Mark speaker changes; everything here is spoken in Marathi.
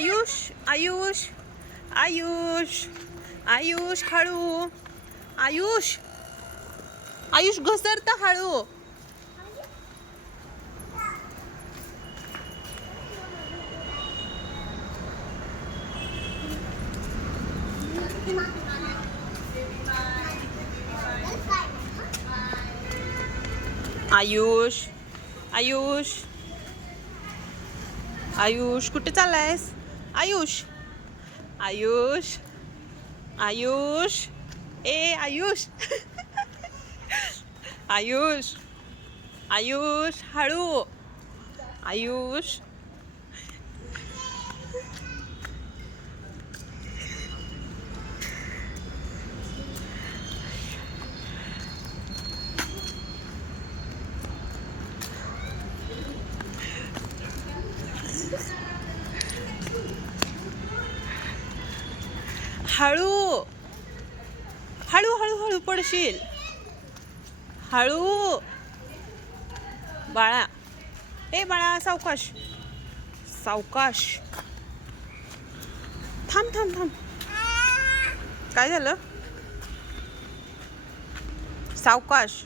Speaker 1: आयुष आयुष आयुष आयुष हळू आयुष आयुष घसरत हळू आयुष आयुष आयुष कुठे चाललायस? आयुष आयुष आयुष ए आयुष आयुष आयुष हळू आयुष हळू. हळू हळू हळू पडशील. हळू. बाळा. ए बाळा सावकाश. सावकाश. थांब थांब थांब. काय झालं? सावकाश.